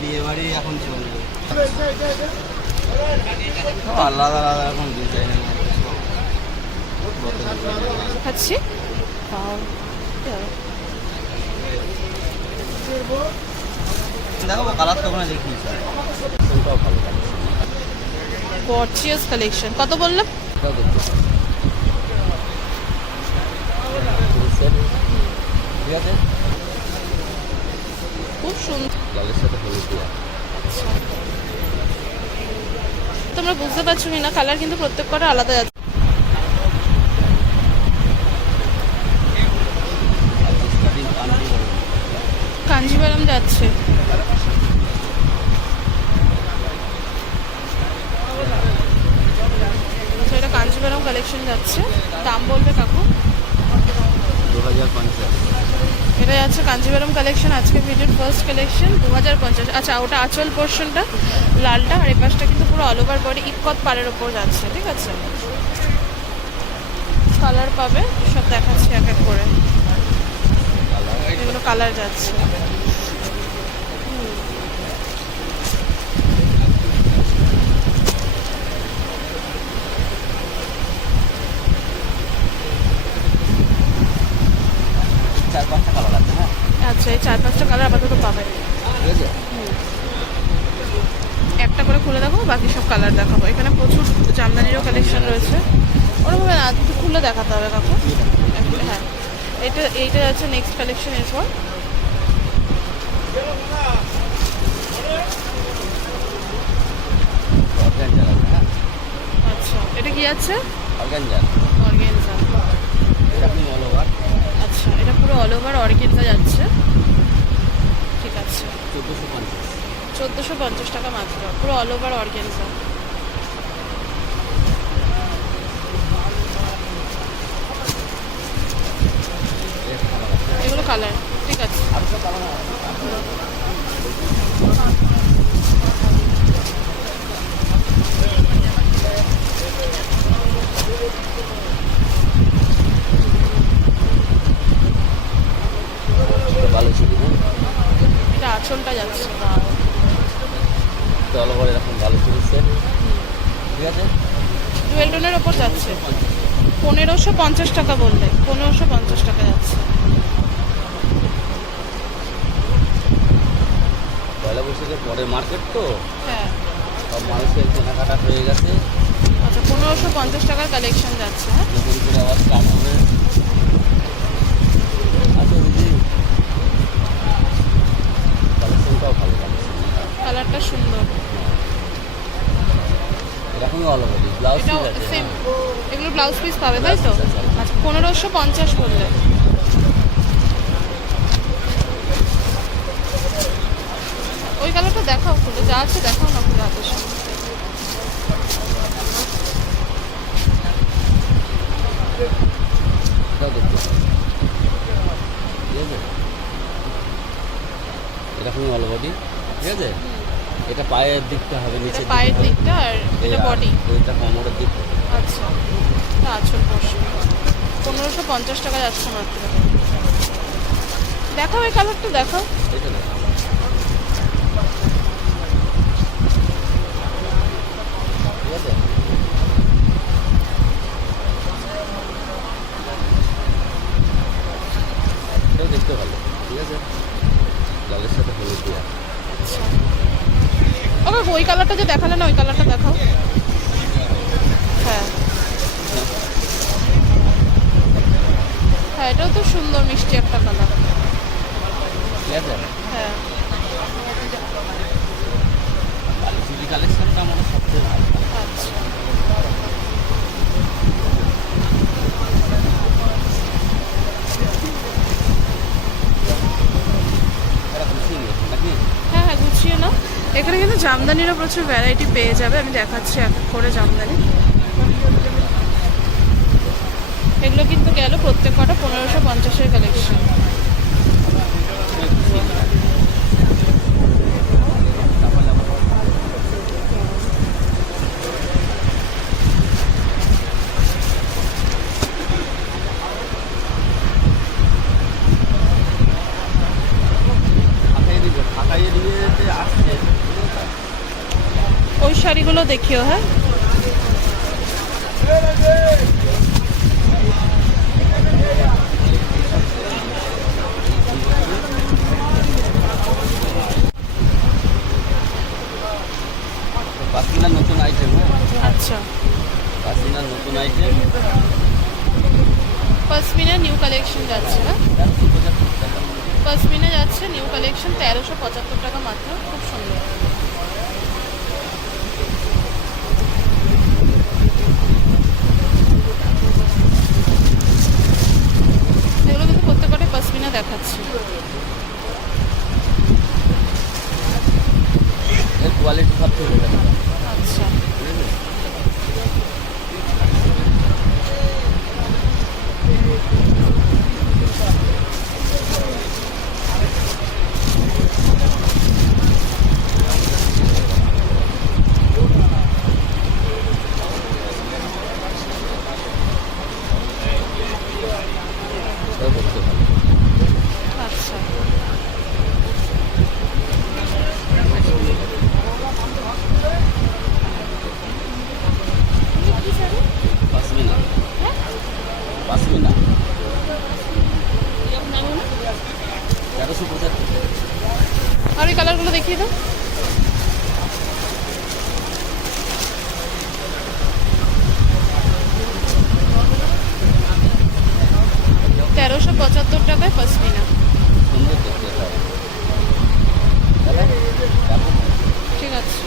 বিয়ে বাড়ি এখন চলবে। আলাদা আলাদা এখন ডিজাইনের খাচ্ছি কি দেখো কালার তো ওখানে দেখি স্যার কোনটাও ভালো গর্জিয়াস কালেকশন কত বললাম খুব সুন্দর লালের সাথে হলুদ তোমরা বুঝতে পারছ কি না কালার কিন্তু প্রত্যেক কটা আলাদা যাচ্ছে কাঞ্জিভারাম যাচ্ছে। এটা কাঞ্জিভারাম কালেকশন যাচ্ছে। দাম বলবে কাকু? এটা যাচ্ছে কাঞ্জিভারম কালেকশন আজকে ভিডিওর ফার্স্ট কালেকশন দু হাজার পঞ্চাশ। আচ্ছা ওটা আঁচল পোর্শনটা লালটা, আর এই পাশটা কিন্তু পুরো অল ওভার বডি ইকত পাড়ের ওপর যাচ্ছে, ঠিক আছে? কালার পাবে, সব দেখাচ্ছি এক এক করে। এগুলো কালার যাচ্ছে চার পাঁচটা কালার আছে হ্যাঁ আচ্ছা চার পাঁচটা কালার আপাতত পাবে। ঠিক আছে একটা করে খুলে দেখো বাকি সব কালার দেখাবো। এখানে প্রচুর জামদানিরও কালেকশন রয়েছে। ওরকম না খুলে দেখাতে হবে কাকু। হ্যাঁ এটা এইটা যাচ্ছে নেক্সট কালেকশন এরপর। আচ্ছা এটা কি আছে? অর্গেনজা। অল ওভার আচ্ছা এটা পুরো অল ওভার অর্গেনজা যাচ্ছে। আছে চোদ্দোশো পঞ্চাশ। চোদ্দোশো পঞ্চাশ টাকা মাত্র। পুরো অল ওভার অর্গেনজা এগুলো কালার ঠিক আছে। ভালো ছিল হ্যাঁ? এটা আঁচলটা যাচ্ছে। তো অল ওভার এরকম ভালো সেট ঠিক আছে? ডুয়েল টোনের ওপর যাচ্ছে। পনেরোশো পঞ্চাশ টাকা বললে পনেরোশো পঞ্চাশ টাকা যাচ্ছে। পয়লা বৈশাখের পরে মার্কেট তো? হ্যাঁ। সব মানুষের কেনাকাটা হয়ে গেছে। আচ্ছা পনেরোশো পঞ্চাশ টাকার কালেকশন যাচ্ছে হ্যাঁ? নতুন করে আবার স্টার্ট হবে আচ্ছা দিদি কালেকশনটাও ভালো কালেকশন কালারটা সুন্দর। এরকমই অল ওভার ব্লাউজ এটাও আছে সেম এগুলো ব্লাউজ পিস পাবে তাই তো? আছে। আচ্ছা পনেরোশো পঞ্চাশ বললে। ওই কালারটা দেখাও খুলে যা আছে দেখাও না খুলে হাতের দেখতে ঠিক অল বডি ঠিক আছে? এটা পায়ের দিকটা হবে নিচে পায়ের দিকটা আর এটা বডি এটা কোমরের দিক। আচ্ছা। এটা আঁচল পনেরোশো পঞ্চাশ টাকা যাচ্ছে মাত্র দেখাও এই কালারটা দেখাও। এটা এটাও দেখতে ভালো ঠিক আছে? লালের সাথে হলুদ দেওয়া ওকে ওই কালারটা যে দেখালে না ওই কালারটা দেখাও। হ্যাঁ। হ্যাঁ এটাও তো সুন্দর মিষ্টি একটা কালার। হ্যাঁ। কালেকশনটা আমার সবচেয়ে ভালো। আচ্ছা এটা বুঝিয়ে নিয়েছে নাকি হ্যাঁ নাও এখানে কিন্তু জামদানিরও প্রচুর ভ্যারাইটি পেয়ে যাবে। আমি দেখাচ্ছি এক করে জামদানি। এগুলো কিন্তু গেল প্রত্যেক কটা পনেরোশো পঞ্চাশের কালেকশন ফাঁকাই দিবে ফাঁকাই ইয়েতে আসছে ওই শাড়িগুলো দেখিও হ্যাঁ? পাসমিনার নতুন আইটেম হ্যাঁ? আচ্ছা। পাসমিনার নতুন আইটেম পশমিনা নিউ কালেকশন যাচ্ছে হ্যাঁ? পঁচাত্তর টাকা। পশমিনা যাচ্ছে নিউ কালেকশন তেরোশো পঁচাত্তর টাকা মাত্র খুব সুন্দর এগুলো কিন্তু প্রত্যেকটা পশমিনা দেখাচ্ছে এর কোয়ালিটি সব থেকে ভালো আচ্ছা এটাও করতে ভালো আচ্ছা পাসমিনা পাসমিনা তেরোশো পঁচাত্তর আর এই কালারগুলো দেখিয়ে দাও। তেরোশো পঁচাত্তর টাকায় পশমিনা। ঠিক আছে।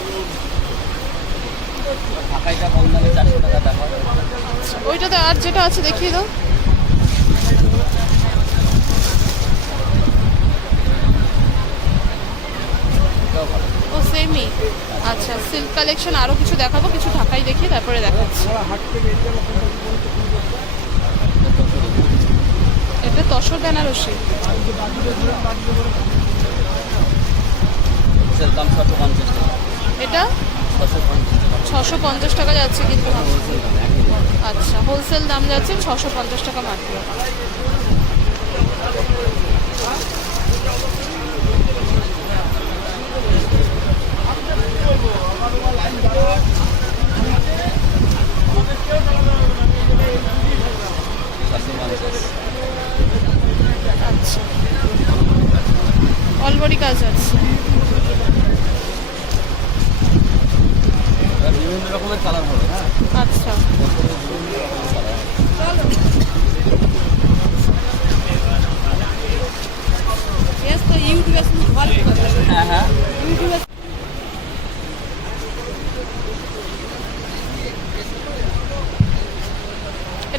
ওইটাতে আর যেটা আছে দেখিয়ে দাও এটাও ভালো ও সেমই আচ্ছা সিল্ক কালেকশন আরও কিছু দেখাবো কিছু ঢাকাই দেখিয়ে তারপরে দেখাচ্ছি। এটা তসর বেনারসি। এটা? ছশো পঞ্চাশ টাকা। যাচ্ছে কিন্তু। আচ্ছা হোলসেল দাম যাচ্ছে ছশো পঞ্চাশ টাকা মাত্র ছশো পঞ্চাশ আচ্ছা অলবডি কাজ আছে এবার বিভিন্ন রকমের কালার হবে হ্যাঁ আচ্ছা বছরের বিভিন্ন রকমের কালার यस तो यूट्यूब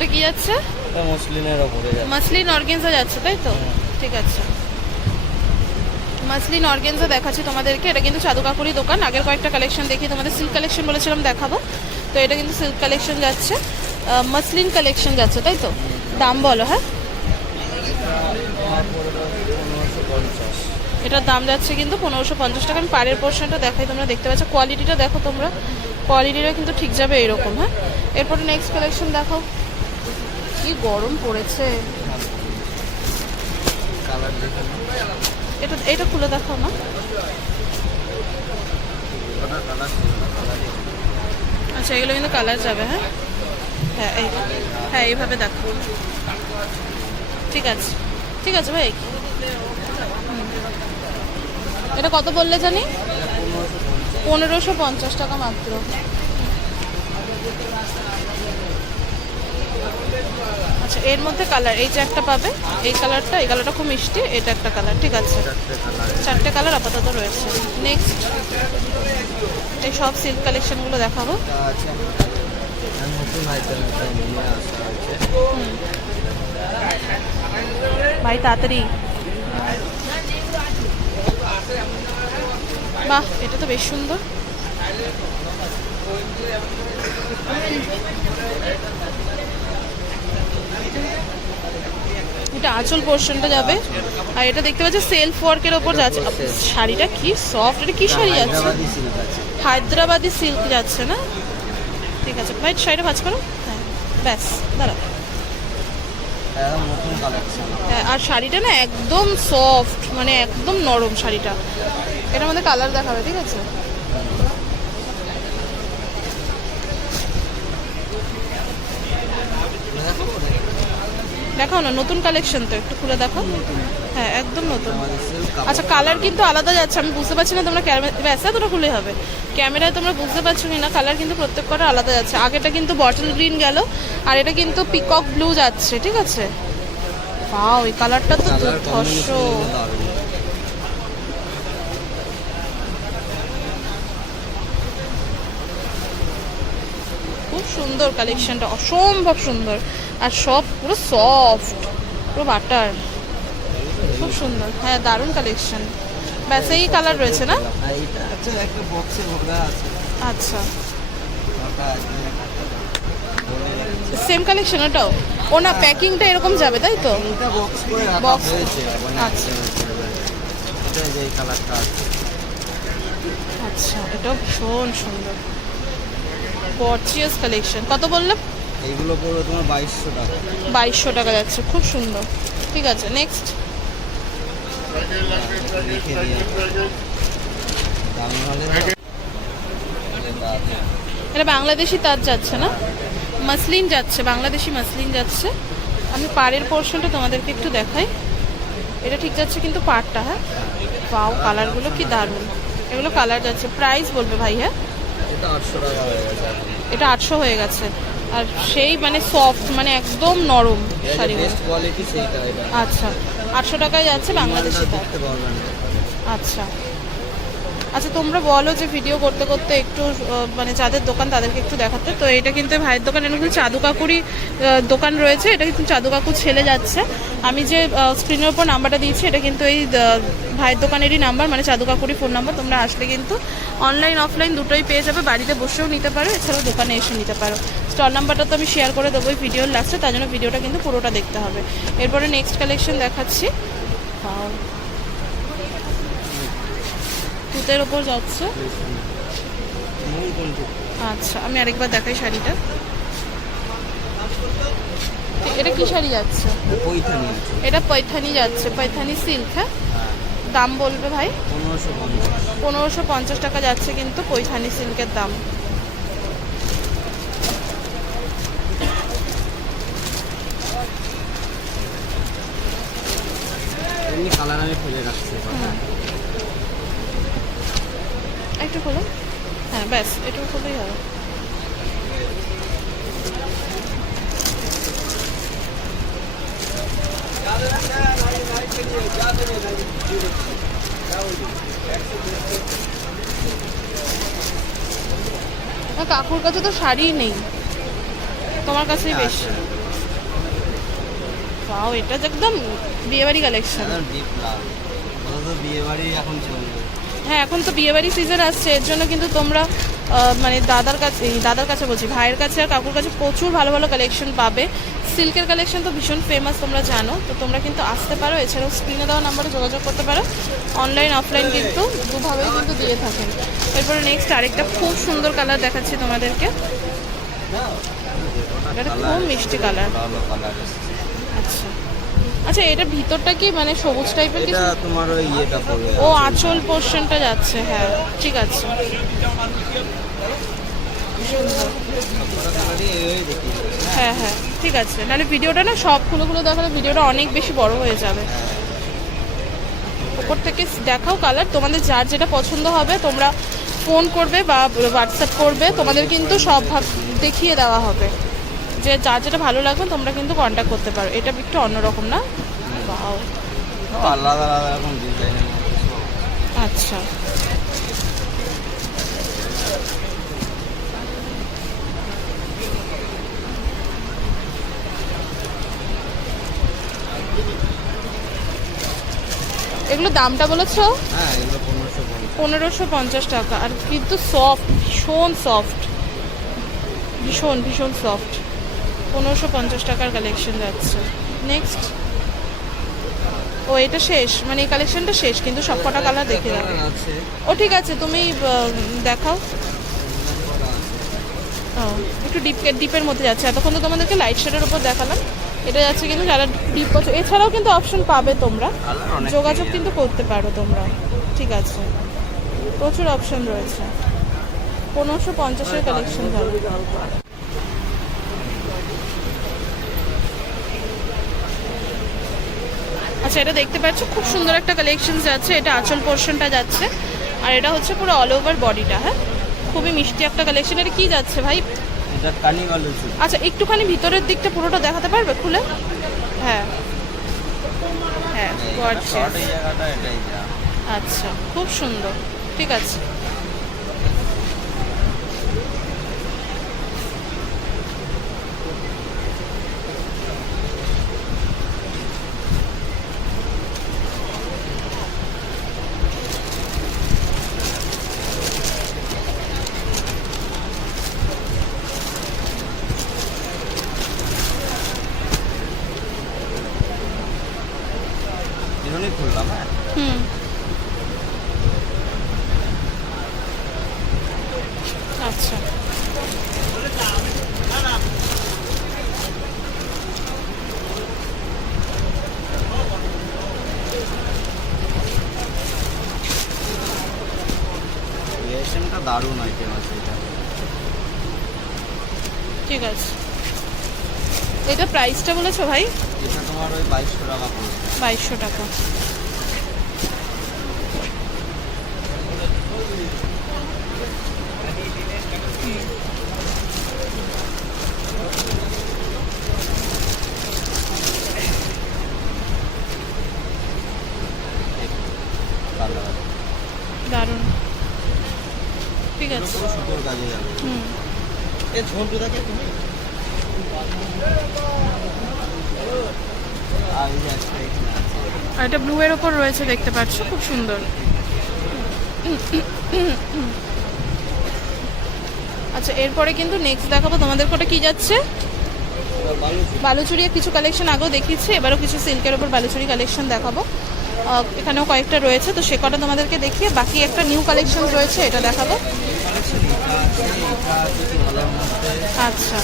এটা কি যাচ্ছে? মসলিনের ওপরে যাচ্ছে। মাসলিন অর্গেনজা যাচ্ছে তাই তো? ঠিক আছে। মাসলিন অর্গেনজা দেখাচ্ছি তোমাদেরকে। এটা কিন্তু চাদু কাকুরি দোকান। আগের কয়েকটা কালেকশন দেখি তোমাদের। সিল্ক কালেকশন বলেছিলাম দেখাবো। তো এটা কিন্তু সিল্ক কালেকশন যাচ্ছে। মাসলিন কালেকশন যাচ্ছে তাই তো? দাম বলো হ্যাঁ? এটার দাম যাচ্ছে কিন্তু পনেরোশো পঞ্চাশ টাকা। আমি পাড়ের পোর্শনটা দেখাই তোমরা দেখতে পাচ্ছ। কোয়ালিটিটা দেখো তোমরা। কোয়ালিটিটা কিন্তু ঠিক যাবে এরকম হ্যাঁ? এরপরে নেক্সট কালেকশন দেখো কি গরম পড়েছে। এটা এটা খুলে দেখো না। আচ্ছা এগুলো কিন্তু কালার যাবে হ্যাঁ? হ্যাঁ এই হ্যাঁ এইভাবে দেখো। ঠিক আছে। ঠিক আছে ভাই। এটা কত বললে জানি? পনেরোশো পঞ্চাশ টাকা মাত্র। আচ্ছা এর মধ্যে কালার এই যে একটা পাবে এই কালারটা এই কালারটা খুব মিষ্টি এটা একটা কালার ঠিক আছে। চারটে কালার আপাতত রয়েছে। নেক্সট এই সব সিল্ক কালেকশনগুলো দেখাবো। হয়েছে। ভাই তাড়াতাড়ি। বাহ এটা তো বেশ সুন্দর। এটা আঁচল পোর্শনটা যাবে। আর এটা দেখতে পাচ্ছি সেলফ ওয়ার্কের ওপর যাচ্ছে। শাড়িটা কি সফট এটা কি শাড়ি যাচ্ছে? হায়দ্রাবাদি সিল্ক আছে। হায়দ্রাবাদি সিল্ক যাচ্ছে না? ঠিক আছে ভাই শাড়িটা ভাজ করো। হ্যাঁ ব্যাস দাঁড়া একদম নতুন কালেকশন হ্যাঁ, আর শাড়িটা না একদম সফট মানে একদম নরম শাড়িটা। এটার মধ্যে কালার দেখাবে ঠিক আছে? দেখাও না নতুন কালেকশন তো একটু খুলে দেখো। হ্যাঁ একদম নতুন। আচ্ছা কালার কিন্তু আলাদা যাচ্ছে আমি বুঝতে পারছি না তোমরা ক্যামেরা ব্যাস এতটা খুলে হবে। ক্যামেরায় তোমরা বুঝতে পারছ কি না কালার কিন্তু প্রত্যেক কটা আলাদা যাচ্ছে। আগেটা কিন্তু বটল গ্রিন গেল আর এটা কিন্তু পিকক ব্লু যাচ্ছে ঠিক আছে? পাও এই কালারটা তো দুর্ধর্ষ। খুব সুন্দর কালেকশনটা অসম্ভব সুন্দর। আর সব পুরো সফট পুরো বাটার খুব সুন্দর। হ্যাঁ দারুণ কালেকশন ব্যাস এই কালার রয়েছে না? আচ্ছা সেম কালেকশন ওটাও? ও না প্যাকিংটা এরকম যাবে তাই তো? বক্স আচ্ছা। আচ্ছা এটাও ভীষণ সুন্দর। গর্জিয়াস কালেকশন কত বললাম এইগুলো পড়বে তোমার বাইশশো টাকা। বাইশশো টাকা যাচ্ছে খুব সুন্দর। ঠিক আছে নেক্সট এটা। বাংলাদেশি তার যাচ্ছে না? মাসলিন যাচ্ছে বাংলাদেশি মাসলিন যাচ্ছে। আমি পাড়ের পোর্শনটা তোমাদেরকে একটু দেখাই। এটা ঠিক যাচ্ছে কিন্তু পাড়টা হ্যাঁ? পাও কালারগুলো কি দারুণ। এগুলো কালার যাচ্ছে। প্রাইস বলবে ভাই হ্যাঁ? এটা আটশো হয়ে গেছে। আর সেই মানে সফট মানে একদম নরম শাড়িগুলো। কোয়ালিটি আচ্ছা আটশো টাকায় যাচ্ছে বাংলাদেশি আচ্ছা। আচ্ছা তোমরা বলো যে ভিডিও করতে করতে একটু মানে যাদের দোকান তাদেরকে একটু দেখাতে। তো এটা কিন্তু ভাইয়ের দোকান, এটা কিন্তু দোকান রয়েছে। এটা কিন্তু চাদু কাকুর ছেলে যাচ্ছে। আমি যে স্ক্রিনের উপর নাম্বারটা দিয়েছি, এটা কিন্তু এই ভাইয়ের দোকানেরই নাম্বার মানে চাদু কাকুরই ফোন নাম্বার তোমরা আসলে কিন্তু অনলাইন অফলাইন দুটোই পেয়ে যাবে। বাড়িতে বসেও নিতে পারো, এছাড়াও দোকানে এসে নিতে পারো। স্টল নাম্বারটা তো আমি শেয়ার করে দেবো এই ভিডিওর লাস্টে তার জন্য ভিডিওটা কিন্তু পুরোটা দেখতে হবে। এরপরে নেক্সট কালেকশন দেখাচ্ছি। Wow. ওপর যাচ্ছে। আচ্ছা আমি আরেকবার দেখাই শাড়িটা। এটা কি শাড়ি যাচ্ছে? এটা পৈথানি যাচ্ছে পৈথানি সিল্ক হ্যাঁ? দাম বলবে ভাই? পনেরোশো পঞ্চাশ টাকা যাচ্ছে কিন্তু পৈথানি সিল্কের দাম। কালার আমি ফেলে রাখছি একটু খোলো। হ্যাঁ ব্যাস একটু খোলেই হবে। কাকুর কাছে তো শাড়ি নেই। তোমার কাছেই বেশি। পাও এটা একদম বিয়েবাড়ি কালেকশন তো বিয়েবাড়ি এখন চলবে হ্যাঁ এখন তো বিয়েবাড়ি সিজন আসছে, এর জন্য কিন্তু তোমরা মানে দাদার কাছে দাদার কাছে বলছি, ভাইয়ের কাছে আর কাকুর কাছে প্রচুর ভালো ভালো কালেকশন পাবে। সিল্কের কালেকশন তো ভীষণ ফেমাস তোমরা জানো, তো তোমরা কিন্তু আসতে পারো। এছাড়াও স্ক্রিনে দেওয়া নাম্বারে যোগাযোগ করতে পারো। অনলাইন অফলাইন কিন্তু দুভাবেই কিন্তু দিয়ে থাকেন। এরপরে নেক্সট আরেকটা খুব সুন্দর কালার দেখাচ্ছি তোমাদেরকে। এটা খুব মিষ্টি কালার আচ্ছা এটা ভিতরটা কি মানে সবুজ টাইপের কিছু? এটা তোমার ওই ইয়েটা পড়বে ও আঁচল পোর্শনটা যাচ্ছে হ্যাঁ ঠিক আছে। হ্যাঁ হ্যাঁ ঠিক আছে। নাহলে ভিডিওটা না সব খুলে খুলে দেখালে ভিডিওটা অনেক বেশি বড় হয়ে যাবে। ওপর থেকে দেখাও কালার তোমাদের যার যেটা পছন্দ হবে তোমরা ফোন করবে বা হোয়াটসঅ্যাপ করবে। তোমাদের কিন্তু সব ভাব দেখিয়ে দেওয়া হবে। যে যা যেটা ভালো লাগবে তোমরা কিন্তু কন্ট্যাক্ট করতে পারো। এটা একটু অন্যরকম না? বাও আলাদা আলাদা রকম ডিজাইনের আচ্ছা। এগুলো দামটা বলেছ? হ্যাঁ পনেরোশো পঞ্চাশ। টাকা। আর কিন্তু সফট ভীষণ সফট ভীষণ ভীষণ সফট পনেরোশো পঞ্চাশ টাকার কালেকশন যাচ্ছে। নেক্সট ও এটা শেষ। মানে এই কালেকশনটা শেষ কিন্তু সব কটা কালার দেখে যাবে। ও ঠিক আছে তুমি দেখাও। ও একটু ডিপ ডিপের মধ্যে যাচ্ছে। এতক্ষণ তো তোমাদেরকে লাইট শেডের উপর দেখালাম। এটা যাচ্ছে কিন্তু যারা ডিপ এছাড়াও কিন্তু অপশন পাবে তোমরা। যোগাযোগ কিন্তু করতে পারো তোমরা। ঠিক আছে। প্রচুর অপশন রয়েছে। পনেরোশো পঞ্চাশের কালেকশন যাবে আচ্ছা এটা দেখতে পাচ্ছ খুব সুন্দর একটা কালেকশন যাচ্ছে এটা আঁচল পোর্শনটা যাচ্ছে। আর এটা হচ্ছে পুরো অল ওভার বডিটা হ্যাঁ? খুবই মিষ্টি একটা কালেকশন এটা কি যাচ্ছে ভাই? আচ্ছা একটুখানি ভিতরের দিকটা পুরোটা দেখাতে পারবে খুলে? হ্যাঁ। হ্যাঁ আচ্ছা খুব সুন্দর। ঠিক আছে এজন্যই খুললাম হ্যাঁ হুম আচ্ছা রিয়েকশনটা দারুণ আইটেম আছে এটা। ঠিক আছে। এটা প্রাইসটা বলেছ ভাই? এটা তোমার ওই বাইশশো টাকা পড়বে। বাইশশো টাকা কালার আছে দারুণ ঠিক আছে আর এটা ব্লু এর ওপর রয়েছে, দেখতে পাচ্ছ? খুব সুন্দর। আচ্ছা এরপরে কিন্তু নেক্সট দেখাবো। তোমাদের কোটা কি যাচ্ছে? ওটা বালুচি। কিছু কালেকশন আগেও দেখিয়েছি, এবারও কিছু সিল্কের ওপর বালুচুরি কালেকশন দেখাবো। এখানেও কয়েকটা রয়েছে, তো সে কটা তোমাদেরকে দেখিয়ে বাকি একটা নিউ কালেকশন রয়েছে, এটা দেখাবো কালেকশন এটা আছে, এটা কিছু ভালোর মধ্যে আচ্ছা।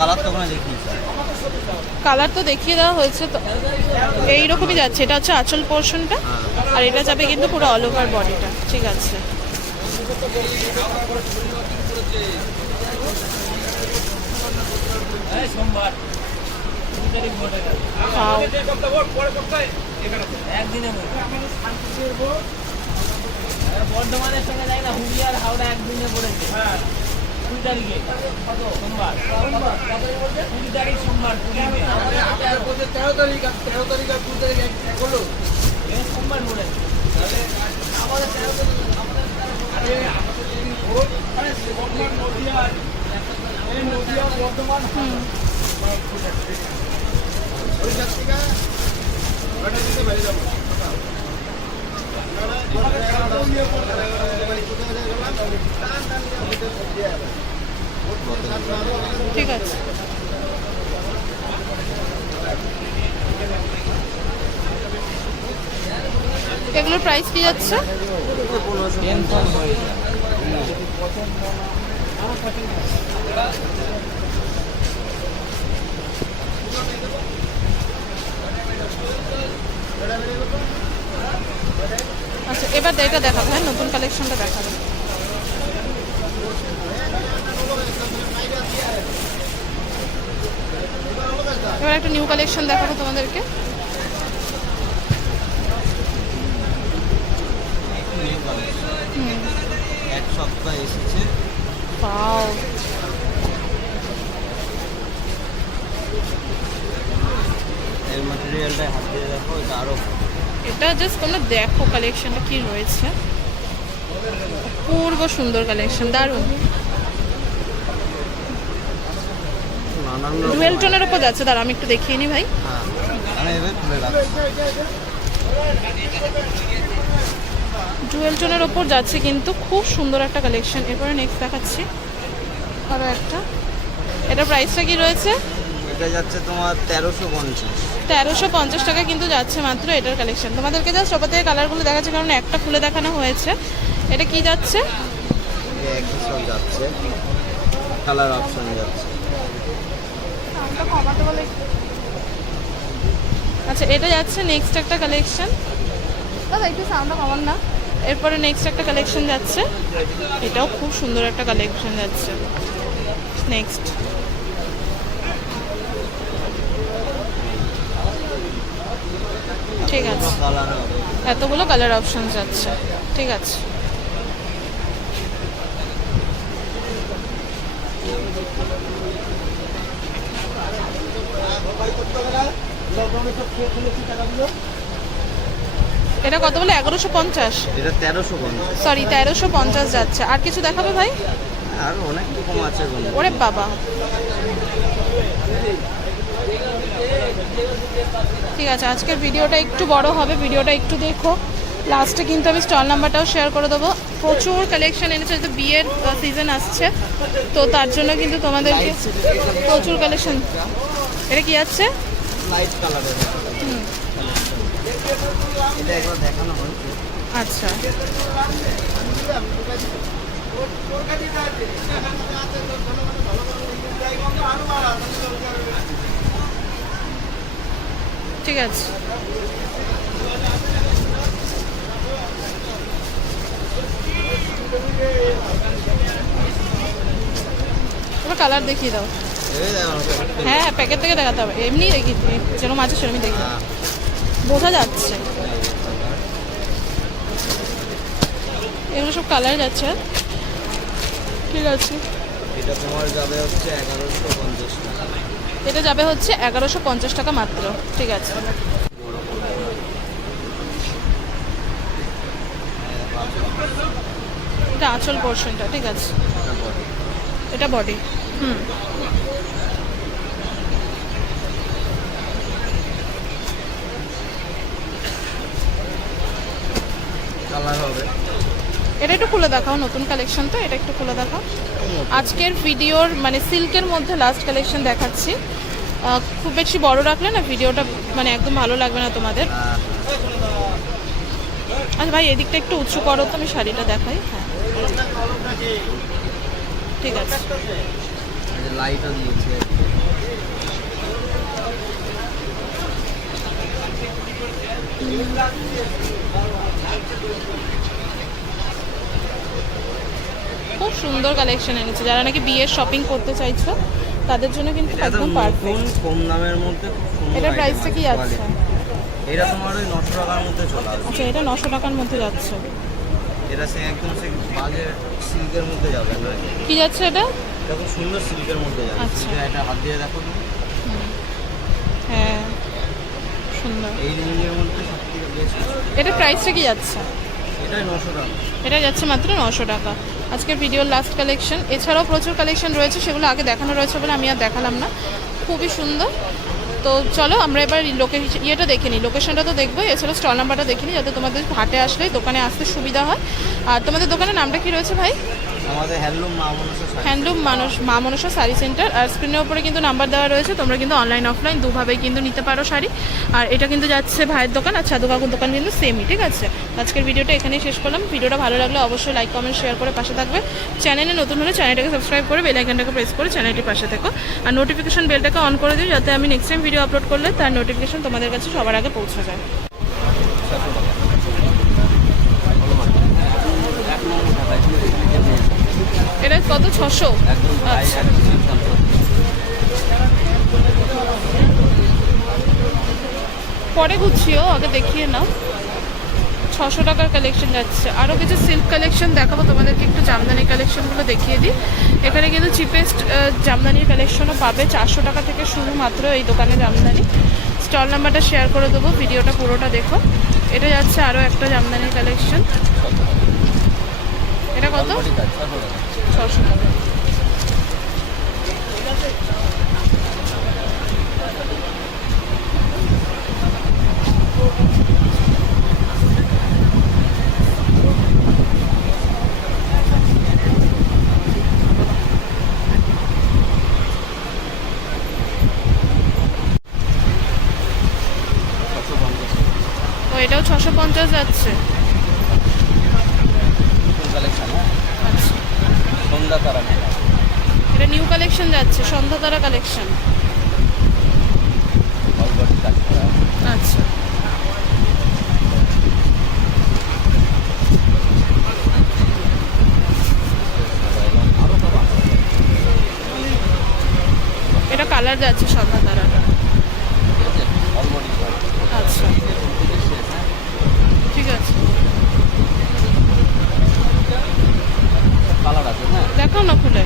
কালার তো কালার তো দেখিয়ে দেওয়া হয়েছে তো। এইরকমই যাচ্ছে। এটা হচ্ছে আঁচল পোর্শনটা আর এটা যাবে কিন্তু পুরো অল ওভার বডিটা ঠিক আছে। Wow. বর্ধমানের সঙ্গে যাই না হুগলিয়ার হাওড়া একদিনে পড়েছে হ্যাঁ। কুড়ি তারিখে। কত? সোমবার। কুড়ি তারিখ সোমবার কুড়ি তেরো তারিখ আর তেরো তারিখ আর কুড়ি তারিখ এক হলো। সোমবার পড়েছে বর্ধমান নদিয়ার এই নদিয়া বর্ধমান ঠিক আছে। এগুলোর প্রাইস কি যাচ্ছে? আচ্ছা এবার এটা দেখাবো হ্যাঁ নতুন কালেকশনটা দেখাবো এবার একটা নিউ কালেকশন দেখাবো তোমাদেরকে। এক সপ্তাহ এসেছে। পাও এর ম্যাটেরিয়ালটা হাত দিয়ে দেখো এটা আরও এটা জাস্ট তোমরা দেখো কালেকশনটা কি রয়েছে। পূর্ব সুন্দর কালেকশন দারুণ। ডুয়েল টোনের ওপর যাচ্ছে দাঁড়া আমি একটু দেখিয়ে নি ভাই। হ্যাঁ আমি এবার খুলে রাখছি। ডুয়েল টোনের ওপর যাচ্ছে কিন্তু খুব সুন্দর একটা কালেকশন। এরপরে নেক্সট দেখাচ্ছি। আরও একটা। এটা প্রাইসটা কি রয়েছে? এটা যাচ্ছে তোমার তেরোশো পঞ্চাশ। তেরোশো পঞ্চাশ টাকা কিন্তু যাচ্ছে মাত্র এটার কালেকশন। তোমাদেরকে জাস্ট ওপর থেকে কালারগুলো দেখাচ্ছে কারণ একটা খুলে দেখানো হয়েছে। এটা কি যাচ্ছে? এক যাচ্ছে। কালার অপশন যাচ্ছে। আচ্ছা এটা যাচ্ছে নেক্সট একটা কালেকশন দাদা একটু সাউন্ডটা কমান না। এরপরে নেক্সট একটা কালেকশন যাচ্ছে। এটাও খুব সুন্দর একটা কালেকশন যাচ্ছে। নেক্সট ঠিক আছে। এতগুলো কালার অপশন যাচ্ছে। ঠিক আছে। এটা কত বলে? এগারোশো পঞ্চাশ? এটা তেরোশো পঞ্চাশ। সরি তেরোশো পঞ্চাশ যাচ্ছে। আর কিছু দেখাবে ভাই? আর অনেক রকম আছে ওরে বাবা। ঠিক আছে আজকের ভিডিওটা একটু বড় হবে। ভিডিওটা একটু দেখো। লাস্টে কিন্তু আমি স্টল নাম্বারটাও শেয়ার করে দেবো। প্রচুর কালেকশন এনেছে তো বিয়ের সিজন আসছে। তো তার জন্য কিন্তু তোমাদেরকে প্রচুর কালেকশন এটা কি আছে লাইট হুম, এটা একবার দেখানো হয়েছে আচ্ছা। ঠিক আছে। কালার দেখিয়ে দাও। হ্যাঁ প্যাকেট থেকে দেখাতে হবে। এমনি দেখি যেরকম আছে সেরকমই দেখি হ্যাঁ, বোঝা যাচ্ছে। এগুলো সব কালার যাচ্ছে। ঠিক আছে। এটা তোমার যাবে হচ্ছে এগারোশো পঞ্চাশ টাকা। এটা যাবে হচ্ছে এগারোশো পঞ্চাশ টাকা মাত্র। ঠিক আছে। এটা আঁচল পোর্শনটা ঠিক আছে। এটা বডি হুম। কালার হবে। এটা একটু খুলে দেখাও নতুন কালেকশন তো এটা একটু খুলে দেখাও। আজকের ভিডিওর মানে সিল্কের মধ্যে লাস্ট কালেকশন দেখাচ্ছি। খুব বেশি বড় রাখলে না ভিডিওটা মানে একদম ভালো লাগবে না তোমাদের। আচ্ছা ভাই এদিকটা একটু উঁচু করো তো আমি শাড়িটা দেখাই। হ্যাঁ। ঠিক আছে। লাইটও দিয়েছে। খুব সুন্দর কালেকশন এনেছে যারা নাকি বিয়ের শপিং করতে চাইছো তাদের জন্য কিন্তু একদম পারফেক্ট কম দামের মধ্যে item প্রাইসটা কি আছে এটা তোমার ওই নশো টাকার মধ্যে চলে আসবে। আচ্ছা এটা নশো টাকার মধ্যে যাচ্ছে। এটা সে একদম সে বাজে সিল্কের মধ্যে যাবে কি যাচ্ছে এটা? এটা খুব সুন্দর সিল্কের মধ্যে যাবে। আচ্ছা। এটা এটা হাত দিয়ে দেখো তুমি। হ্যাঁ সুন্দর। এই রেঞ্জের মধ্যে সব বেস্ট এটার প্রাইসটা কি যাচ্ছে? টাকা। এটা যাচ্ছে মাত্র নশো টাকা। আজকের ভিডিওর লাস্ট কালেকশন এছাড়াও প্রচুর কালেকশন রয়েছে সেগুলো আগে দেখানো রয়েছে বলে আমি আর দেখালাম না। খুবই সুন্দর। তো চলো আমরা এবার লোকে ইয়েটা দেখে নিই। লোকেশনটা তো দেখব এছাড়া স্টল নাম্বারটা দেখে নিই যাতে তোমাদের হাটে আসলে দোকানে আসতে সুবিধা হয়। আর তোমাদের দোকানের নামটা কি রয়েছে ভাই? আমাদের হ্যান্ডলুম মা মনসা হ্যান্ডলুম মানুষ মা মনসা শাড়ি সেন্টার আর স্ক্রিনের উপরে কিন্তু নাম্বার দেওয়া রয়েছে তোমরা কিন্তু অনলাইন অফলাইন দুভাবেই কিন্তু নিতে পারো শাড়ি। আর এটা কিন্তু যাচ্ছে ভাইয়ের দোকান আর সাধু কাকুর দোকান কিন্তু সেমই ঠিক আছে? আজকের ভিডিওটা এখানেই শেষ করলাম। ভিডিওটা ভালো লাগলে অবশ্যই লাইক কমেন্ট শেয়ার করে পাশে থাকবে। চ্যানেলে নতুন হলে চ্যানেলটাকে সাবস্ক্রাইব করে বেল আইকনটাকে প্রেস করে চ্যানেলটির পাশে থেকো। আর নোটিফিকেশন বেলটাকে অন করে দিও যাতে আমি নেক্সট টাইম ভিডিও আপলোড করলে তার নোটিফিকেশন তোমাদের কাছে সবার আগে পৌঁছে যায়। এটা কত? ছশো? আচ্ছা। পরে গুছিও, আগে দেখিয়ে নাও। ছশো টাকার কালেকশন যাচ্ছে। আরও কিছু সিল্ক কালেকশন দেখাবো, তোমাদেরকে একটু জামদানি কালেকশনগুলো দেখিয়ে দিই। এখানে কিন্তু চিপেস্ট জামদানির কালেকশনও পাবে। চারশো টাকা থেকে শুরু মাত্র এই দোকানে জামদানি। স্টল নাম্বারটা শেয়ার করে দেবো, ভিডিওটা পুরোটা দেখো। এটা যাচ্ছে আরও একটা জামদানির কালেকশন এটা কত? ছশো টাকা এটাও ছশো পঞ্চাশ যাচ্ছে কালেকশন হ্যাঁ আচ্ছা সুন্দর সন্ধ্যা তারা এটা নিউ কালেকশন যাচ্ছে সন্ধ্যাতারা কালেকশন। আচ্ছা। এটা কালার যাচ্ছে সন্ধ্যাতারাটা আছে অল বডি কাজ আচ্ছা থেকে শেষ হ্যাঁ ঠিক আছে কালার হ্যাঁ না খুলে।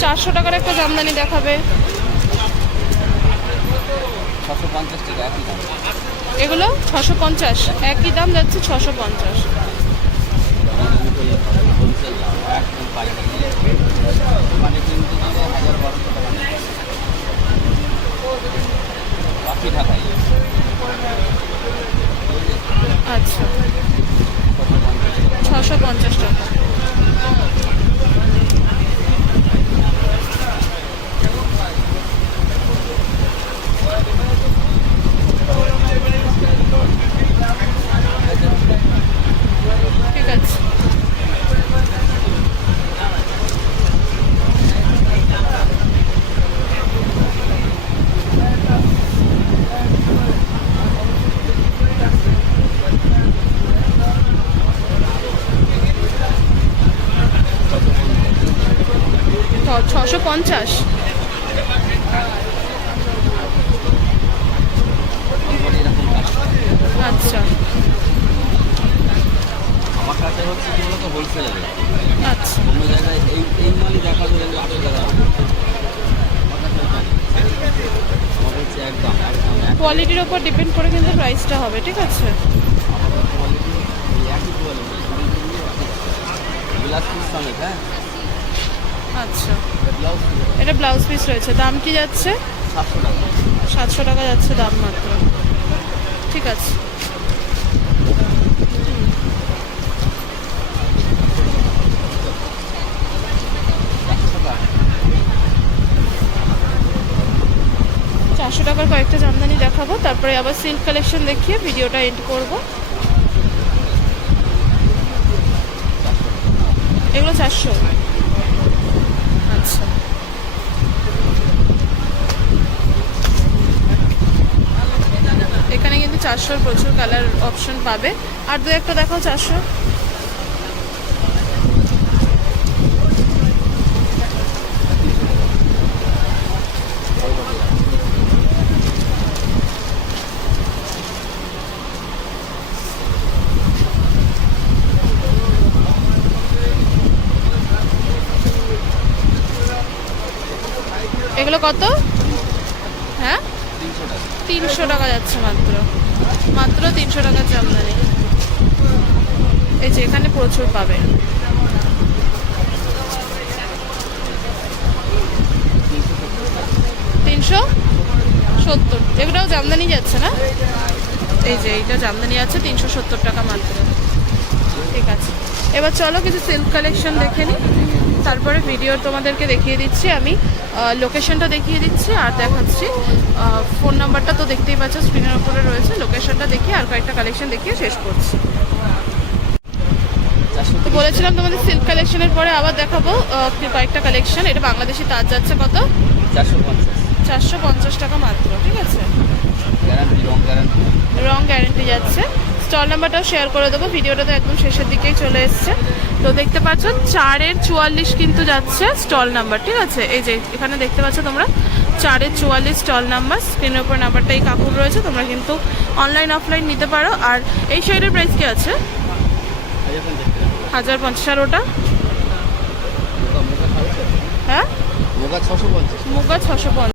চারশো টাকার একটা জামদানি দেখাবে। এগুলো ছশো পঞ্চাশ। একই দাম যাচ্ছে ছশো পঞ্চাশ। হোলসেল ছশো পঞ্চাশ টাকা। ঠিক আছে। ছশো পঞ্চাশ। আচ্ছা। আমার কাছে হচ্ছে কি বলতো হোলসেলে আচ্ছা। অন্য জায়গায় এই এই মালই দেখা যাবে যে আটশো টাকা। কোয়ালিটির ওপর ডিপেন্ড করে কিন্তু প্রাইসটা হবে ঠিক আছে? হ্যাঁ? আচ্ছা। এটা ব্লাউজ পিস রয়েছে। দাম কি যাচ্ছে? সাতশো টাকা। যাচ্ছে দাম মাত্র। ঠিক আছে। চারশো টাকার কয়েকটা জামদানি দেখাবো। তারপরে আবার সিল্ক কালেকশন দেখিয়ে ভিডিওটা এন্ড করব। এগুলো চারশো। আচ্ছা এখানে কিন্তু চারশোর প্রচুর কালার অপশন পাবে। আর দু একটা দেখাও চারশো। এগুলো কত? হ্যাঁ? তিনশো টাকা যাচ্ছে মাত্র। মাত্র তিনশো টাকার জামদানি। এই যে এখানে প্রচুর পাবে। তিনশো সত্তর। এগুলোও জামদানি যাচ্ছে না? এই যে এইটা জামদানি আছে, তিনশো সত্তর টাকা মাত্র। ঠিক আছে। এবার চলো কিছু সিল্ক কালেকশন দেখে নিই তারপরে ভিডিও তোমাদেরকে দেখিয়ে দিচ্ছি আমি। লোকেশনটা দেখিয়ে দিচ্ছি আর দেখাচ্ছি। ফোন নাম্বারটা তো দেখতেই পাচ্ছ স্ক্রিনের উপরে রয়েছে। লোকেশনটা দেখিয়ে আর কয়েকটা কালেকশন দেখিয়ে শেষ করছি। তো বলেছিলাম তোমাদের সিল্ক কালেকশনের পরে আবার দেখাবো। কয়েকটা কালেকশন এটা বাংলাদেশি তাজ যাচ্ছে কত? চারশো পঞ্চাশ। চারশো পঞ্চাশ টাকা মাত্র ঠিক আছে? রং গ্যারান্টি রং গ্যারেন্টি যাচ্ছে। স্টল নাম্বারটাও শেয়ার করে দেবো। ভিডিওটা তো একদম শেষের দিকেই চলে এসছে। তো দেখতে পাচ্ছ চারের চুয়াল্লিশ কিন্তু যাচ্ছে স্টল নাম্বার ঠিক আছে? এই যে এখানে দেখতে পাচ্ছ তোমরা চারের চুয়াল্লিশ স্টল নাম্বার স্ক্রিনের উপর নাম্বারটা এই কাকুর রয়েছে তোমরা কিন্তু অনলাইন অফলাইন নিতে পারো। আর এই শাড়ির প্রাইস কি আছে? হাজার পঞ্চাশ আর ওটা? হ্যাঁ? মোগা ছশো পঞ্চাশ। মুগা ছশো পঞ্চাশ।